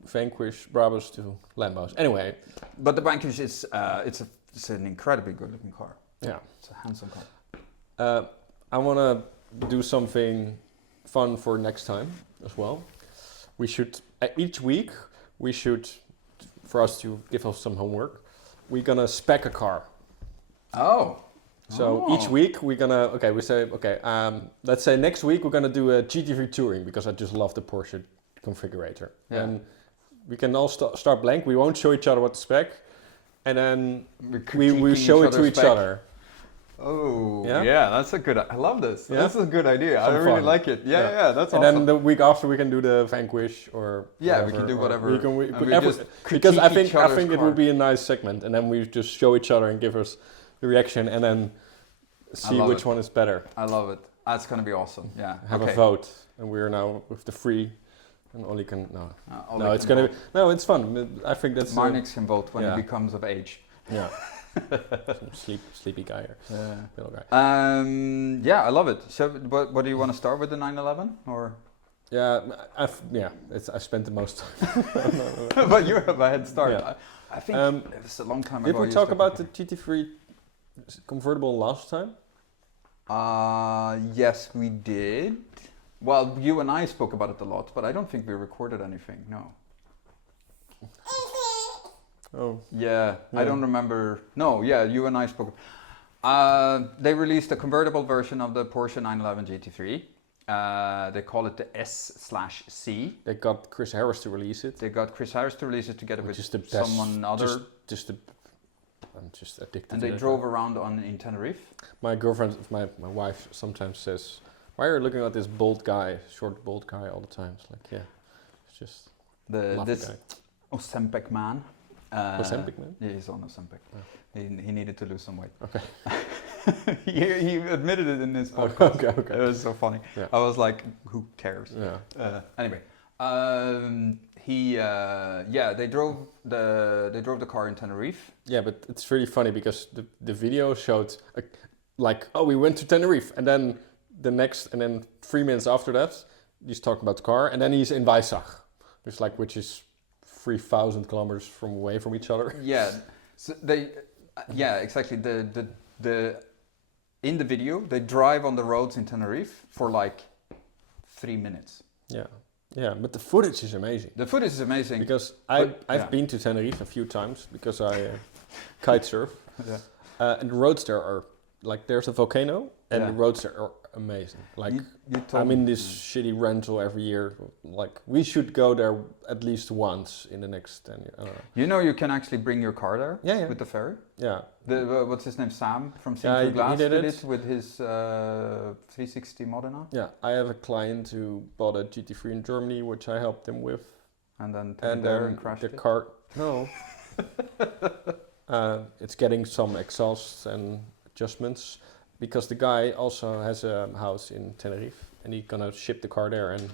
Vanquish Brabus to Lambos. Anyway, but the Vanquish is it's an incredibly good looking car. Yeah, it's a handsome car. I want to do something fun for next time as well. We should each week for us to give us some homework. We're gonna spec a car. Oh. So each week we're gonna let's say next week we're gonna do a GT3 touring because I just love the Porsche configurator. Yeah. And we can all start blank. We won't show each other what to spec, and then we show it to each other. Oh, yeah, that's a good. I love this. Yeah? That's a good idea. I really like it. Yeah, that's and awesome. And then the week after we can do the Vanquish or whatever, we can do whatever. Because I think it would be a nice segment, and then we just show each other and give us the reaction, and then see which one is better. I love it. That's gonna be awesome. Yeah. Have a vote, and we are now with the free, and Ollie can it's gonna be it's fun. I think that's Marnix can vote when he becomes of age. Yeah. Some sleepy guy or little guy. I love it. So, what do you want to start with the 911 or? Yeah, I spent the most time. But you have a head start. Yeah. I think it was a long time ago. Did we talk about the GT3 convertible last time? Yes, we did. Well, you and I spoke about it a lot, but I don't think we recorded anything. No. Oh. Yeah, I don't remember. No, you and I spoke. They released a convertible version of the Porsche 911 GT3. They call it the S/C. They got Chris Harris to release it. Together with someone other. I'm just addicted. And they drove around in Tenerife. My girlfriend, my wife sometimes says, "Why are you looking at this short bald guy all the time?" It's like, it's just this guy. Ozempic man. Ozempic man? Yeah, he's on Ozempic. Oh. He needed to lose some weight. Okay. he admitted it in his podcast. Okay. It was so funny. Yeah. I was like, who cares? Yeah. Anyway, they drove the car in Tenerife. Yeah, but it's really funny because the video showed we went to Tenerife, and then 3 minutes after that he's talking about the car, and then he's in Weissach, which is 3,000 kilometers away from each other. Yeah, so exactly. The in the video they drive on the roads in Tenerife for like 3 minutes. Yeah, but the footage is amazing. The footage is amazing because I've been to Tenerife a few times because I kite surf. Yeah. And the roads there are there's a volcano, and the roads there are amazing. I'm in this shitty rental every year. We should go there at least once in the next 10 years. I don't know. You know, you can actually bring your car there. Yeah. With the ferry. Yeah. What's his name? Sam from Through Glass he did it with his 360 Modena. Yeah, I have a client who bought a GT3 in Germany, which I helped him with. And then crashed the it. car. No. It's getting some exhausts and adjustments because the guy also has a house in Tenerife, and he's gonna ship the car there and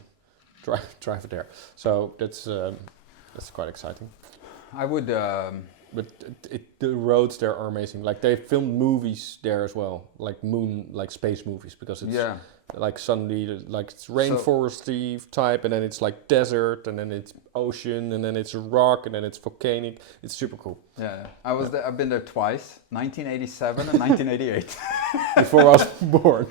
drive it there. So that's quite exciting. I would but the roads there are amazing. Like they filmed movies there as well, like space movies, because it's like suddenly like it's rainforesty type, and then it's like desert, and then it's ocean, and then it's rock, and then it's volcanic. It's super cool. Yeah, I was there. I've been there twice, 1987 and 1988. Before I was born.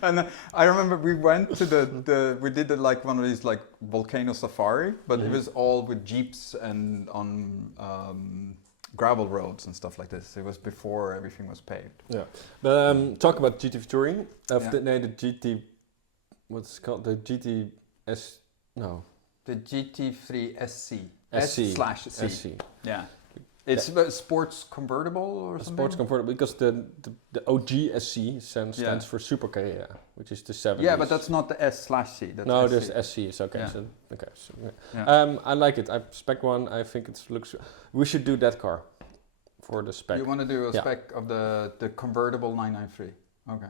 And I remember we went to we did like one of these like volcano safari, but it was all with jeeps and on gravel roads and stuff like this. It was before everything was paved. Yeah, but talk about GT touring. The GT, what's it called? The GTS? No. The GT3 SC. SC. SC. Yeah. It's a sports convertible or something? Sports convertible, because the OG SC stands for Super Carrera, which is the 70s. Yeah, but that's not the S/C. No, SC. there's SC. It's okay. Yeah. I like it. I spec one. I think it looks. We should do that car for the spec. You want to do a spec of the convertible 993? Okay.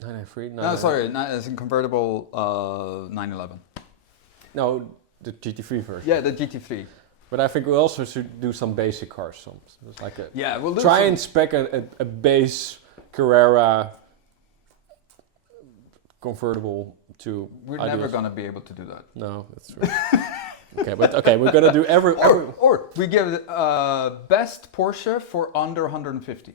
993? No, sorry. It's a convertible 911. No, the GT3 version. Yeah, the GT3. But I think we also should do some basic cars. It's like we'll do try and spec a base Carrera convertible to. We're never gonna be able to do that. No, that's true. okay, we're gonna do every. Or we give it best Porsche for under 150.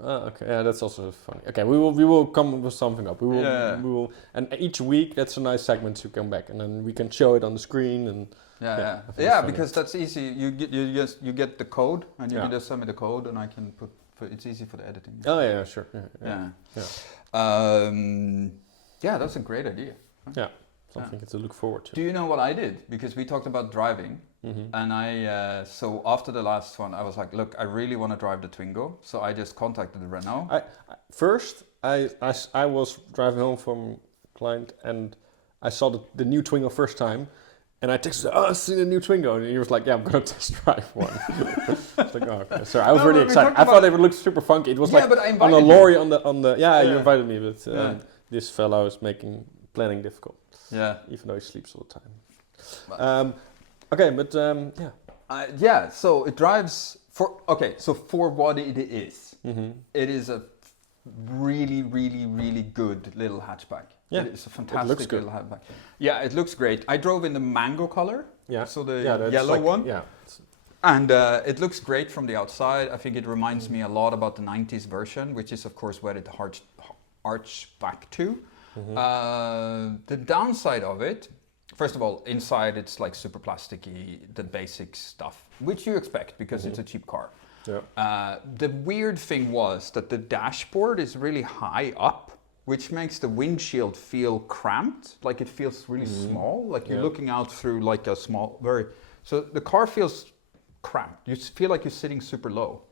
Okay, yeah, that's also funny. Okay, we will come with something up. We will, and each week that's a nice segment to come back, and then we can show it on the screen and. Yeah, because that's easy. You get the code, and you can just send me the code, and I can put. It's easy for the editing. Oh yeah, sure. That's a great idea. Yeah, something to look forward to. Do you know what I did? Because we talked about driving, and I so after the last one, I was like, look, I really want to drive the Twingo, so I just contacted the Renault. I was driving home from client, and I saw the new Twingo first time. And I texted, I've seen a new Twingo. And he was like, yeah, I'm going to test drive one. I was like, oh, okay. Sorry, I was really excited. I thought it would look super funky. It was like on a lorry on the you invited me, but this fellow is making planning difficult. Yeah. Even though he sleeps all the time. So it drives for what it is. It is a really, really, really good little hatchback. Yeah, it's a fantastic little hatchback. Yeah, it looks great. I drove in the mango color. Yeah, so the yellow one. Yeah, and it looks great from the outside. I think it reminds me a lot about the 90s version, which is of course where it arch back to. The downside of it, first of all, inside it's like super plasticky, the basic stuff, which you expect because it's a cheap car. Yeah. The weird thing was that the dashboard is really high up, which makes the windshield feel cramped, like it feels really small, like you're looking out through like a small, so the car feels cramped. You feel like you're sitting super low.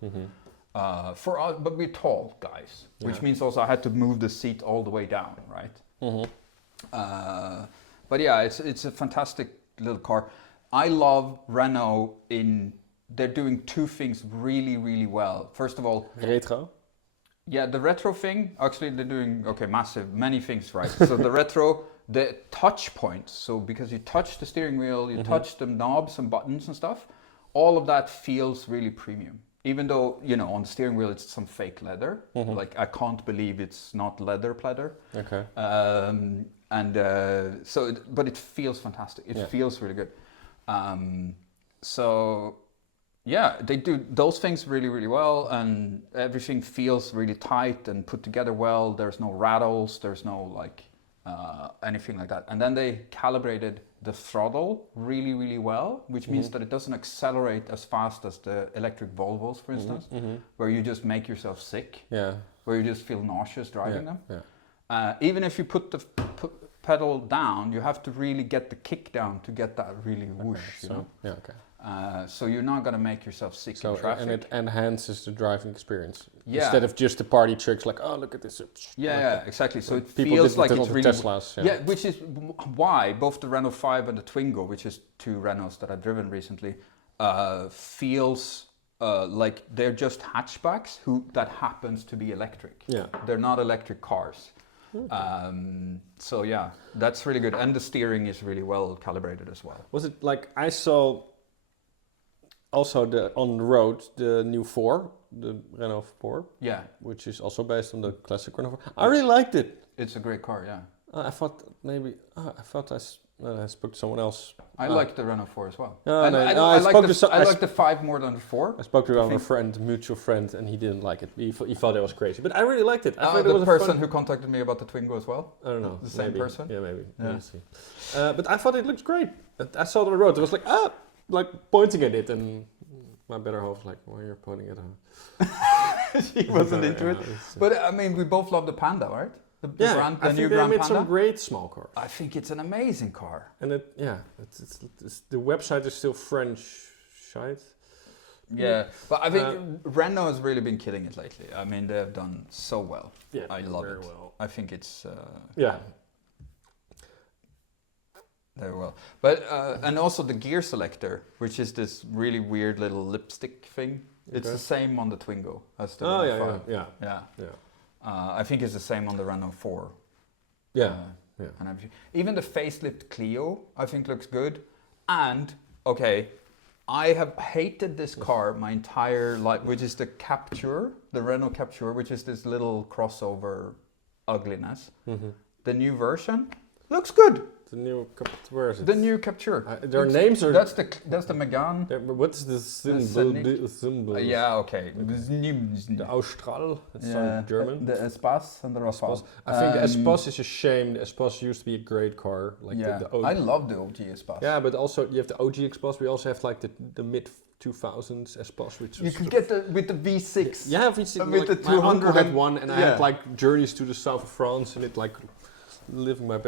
But we're tall guys, which means also I had to move the seat all the way down, right? But yeah, it's a fantastic little car. I love Renault they're doing two things really, really well. First of all, retro. Yeah, the retro thing, actually they're doing, many things right. So the retro, the touch points, so because you touch the steering wheel, you touch the knobs and buttons and stuff, all of that feels really premium. Even though, on the steering wheel it's some fake leather. Like I can't believe it's not leather pleather. Okay. But it feels fantastic. It feels really good. Yeah, they do those things really, really well, and everything feels really tight and put together well. There's no rattles, there's no anything like that. And then they calibrated the throttle really, really well, which means that it doesn't accelerate as fast as the electric Volvos, for instance, where you just make yourself sick, where you just feel nauseous driving them. Yeah. Even if you put the pedal down, you have to really get the kick down to get that really whoosh. Yeah, okay. So you're not going to make yourself sick in traffic. And it enhances the driving experience. Yeah. Instead of just the party tricks like, oh, look at this. Exactly. So it feels like it's really... Teslas, which is why both the Renault 5 and the Twingo, which is two Renaults that I've driven recently, feels like they're just hatchbacks that happens to be electric. Yeah. They're not electric cars. So yeah, that's really good. And the steering is really well calibrated as well. Was it like, I saw also on the road the new 4, the Renault 4, Yeah, which is also based on the classic Renault 4. I really liked it. it's a great car. Yeah, I thought maybe I spoke to someone else. I like the Renault 4 as well. No, I, no, I, no, I, I like spoke the, to so- I I like the 5 more than the 4. I spoke to I our think- friend, mutual friend, and he didn't like it. He thought it was crazy, but I really liked it. I thought it The was a person fun- who contacted me about the Twingo as well. I don't know. The same maybe. person? Yeah, maybe. Yeah. We'll see. But I thought it looked great. I saw it on the road. I was like pointing at it, and my better half was like, "Why you're pointing at her?" She wasn't into it. It's, But I mean, we both love the Panda, right? The I new think they Grand made Panda. some great small cars. I think it's an amazing car. And it's the website is still French shite. Yeah, but I think Renault has really been killing it lately. I mean, they have done so well. Yeah, I love very it. well. I think it's Yeah, very well. But and also the gear selector, which is this really weird little lipstick thing. It's Okay. the same on the Twingo as the Oh Renault 5. yeah. Yeah. I think it's the same on the Renault 4. Yeah. And everything. Even the facelift Clio, I think looks good. And okay, I have hated this car my entire life, which is the Captur, the Renault Captur, which is this little crossover ugliness. Mm-hmm. The new version looks good. The new where is it? The new Captur. Their names are. That's the Megane. What's the symbol? Yeah, okay. The Austral. It's German. The Espace and the Rafale. I think the Espace is a shame. The Espace used to be a great car. Like Yeah, the I love the OG Espace. Yeah, but also you have the OG Espace. We also have like the mid 2000s Espace, which You can get with the V6. Yeah, V6. With the my uncle 200 had one, and I yeah. had like journeys to the south of France, and it like living my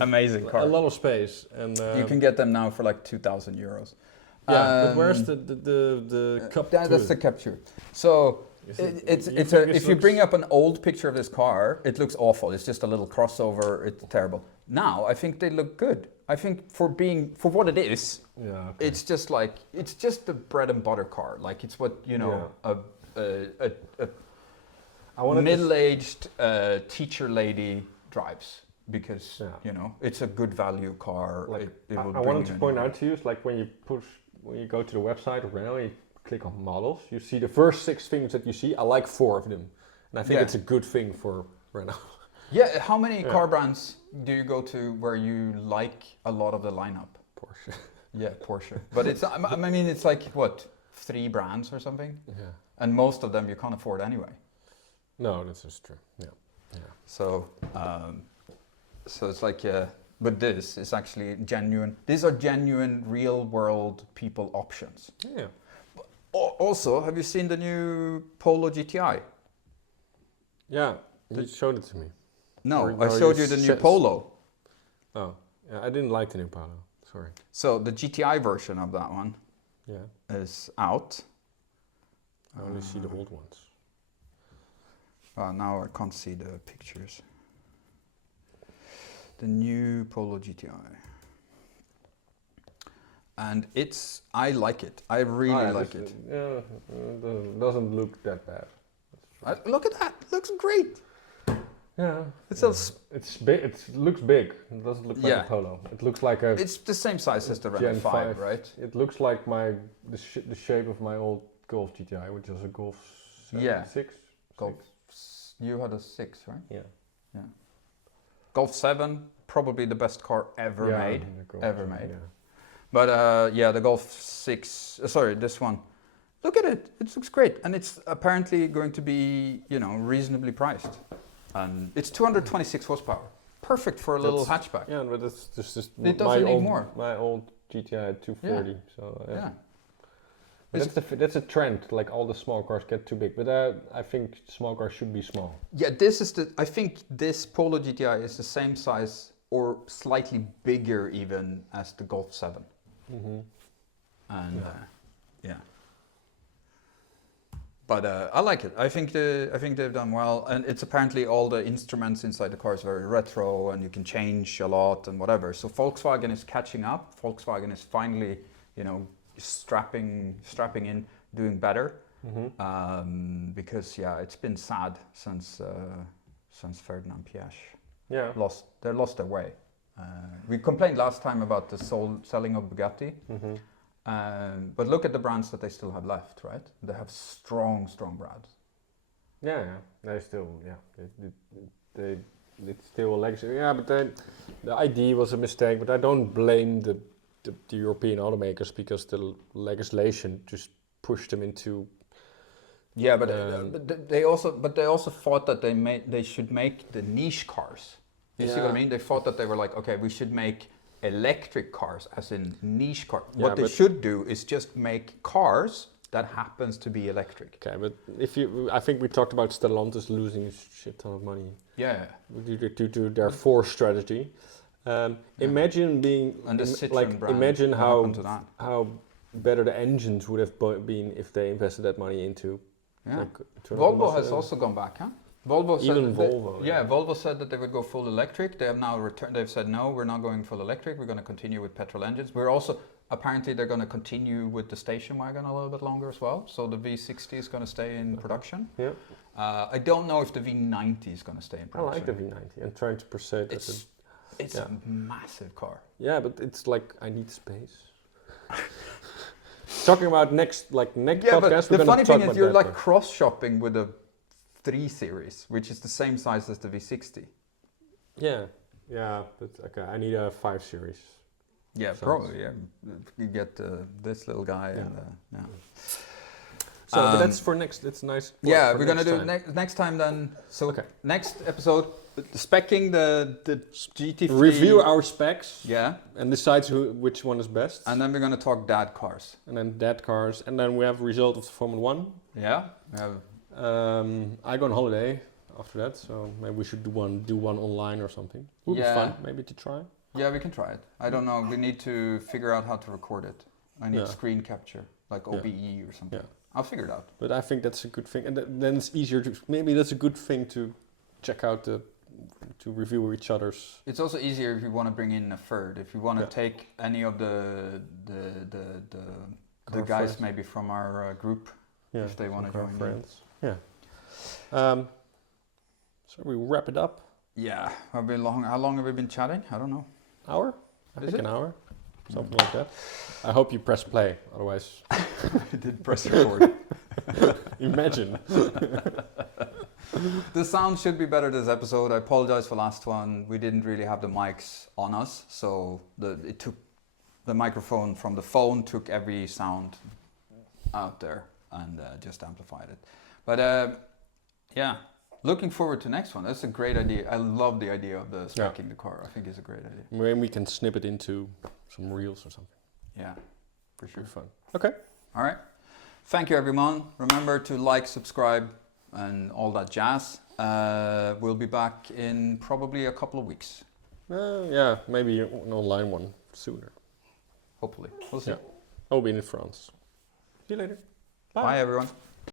amazing car. a lot of space, and You can get them now for like 2,000 euros. but where's the cup? That's the Captur. So if you bring up an old picture of this car, it looks awful. It's just a little crossover. It's terrible. Now I think they look good. I think for what it is, it's just the bread and butter car. Like it's what a middle-aged teacher lady drives, because it's a good value car. Like, it will I bring wanted you to point out to you, it's like when you go to the website of Renault, you click on models, you see the first 6 things that you see. I like 4 of them, and I think it's a good thing for Renault. Yeah, how many car brands do you go to where you like a lot of the lineup? Porsche. Yeah, Porsche. But I mean, it's like what, 3 brands or something? Yeah. And most of them you can't afford anyway. No, that's just true. Yeah. So it's like, but this is actually genuine. These are genuine, real world people options. Yeah. Also, have you seen the new Polo GTI? Yeah, you showed it to me. No, I showed you the new Polo. Oh, yeah, I didn't like the new Polo. Sorry. So the GTI version of that one is out. I only see the old ones. Now I can't see the pictures. The new Polo GTI. And I like it. I really like it. Yeah, it doesn't look that bad. Look at that. Looks great. Yeah. It's big. It looks big. It doesn't look like a Polo. It looks like a. It's the same size as the Renault 5, right? It looks like the shape of my old Golf GTI, which was a Golf 6. Golf. You had a 6, right? Yeah. Golf 7, probably the best car ever made. Yeah. But the Golf 6. Sorry, this one. Look at it. It looks great, and it's apparently going to be, reasonably priced. And it's 226 horsepower. Perfect for a little hatchback. Yeah, but it's just it doesn't need more. My old GTI had 240. So yeah. That's a trend. Like all the small cars get too big, but I think small cars should be small. Yeah, I think this Polo GTI is the same size or slightly bigger even as the Golf 7. Mm-hmm. And but I like it. I think they've done well, and it's apparently all the instruments inside the car is very retro, and you can change a lot and whatever. So Volkswagen is catching up. Volkswagen is finally, strapping in, doing better. Mm-hmm. Because it's been sad since Ferdinand Piëch. Yeah. They lost their way. We complained last time about the selling of Bugatti. Mm-hmm. But look at the brands that they still have left, right? They have strong brands. Yeah, they still, it's still a legacy. Yeah, but the ID was a mistake. But I don't blame the European automakers because the legislation just pushed them into. Yeah, but they also thought that they should make the niche cars. You see what I mean? They thought that they were like, okay, we should make electric cars, as in niche cars. What they should do is just make cars that happens to be electric. Okay, but I think we talked about Stellantis losing a shit ton of money. Yeah. Due to their force strategy. Imagine being imagine how better the engines would have been if they invested that money into. Yeah. Volvo has also gone back, huh? Volvo said Volvo said that they would go full electric. They have now returned. They've said no, we're not going full electric. We're going to continue with petrol engines. We're also apparently they're going to continue with the station wagon a little bit longer as well. So the V60 is going to stay in production. Yeah. I don't know if the V90 is going to stay in production. I like the V90. I'm trying to persuade that it's a massive car. Yeah, but it's like I need space. Talking about next podcast. But the funny thing is you're like cross shopping with a 3 Series, which is the same size as the V60. Yeah, but okay, I need a 5 Series. Yeah, probably. Yeah, you get this little guy. Yeah. So, but that's for next. It's nice. Yeah, we're gonna do next time then. So next episode, speccing the GT3. Review our specs. Yeah. And decide which one is best. And then we're gonna talk dad cars. And then we have result of the Formula 1. Yeah. We have. I go on holiday after that, so maybe we should do one online or something. Would be fun, maybe to try. Yeah, we can try it. I don't know. We need to figure out how to record it. I need screen capture, like OBE or something. Yeah. I'll figure it out. But I think that's a good thing, and then it's easier to. Maybe that's a good thing to check out to review each other's. It's also easier if you want to bring in a third. If you want to take any of the guys friends. Maybe from our group, if they want to join friends. Yeah. So we wrap it up. Yeah. How long have we been chatting? I don't know. Hour? I think an hour. Something like that. I hope you press play, otherwise. I did press record. Imagine. The sound should be better this episode. I apologize for last one. We didn't really have the mics on us, so the microphone from the phone took every sound out there and just amplified it. But looking forward to next one. That's a great idea. I love the idea of the speccing the car. I think it's a great idea. Maybe we can snip it into some reels or something. Yeah, for sure. Fun. Okay. All right. Thank you, everyone. Remember to like, subscribe, and all that jazz. We'll be back in probably a couple of weeks. Maybe an online one sooner. Hopefully. We'll see. I'll be in France. See you later. Bye everyone.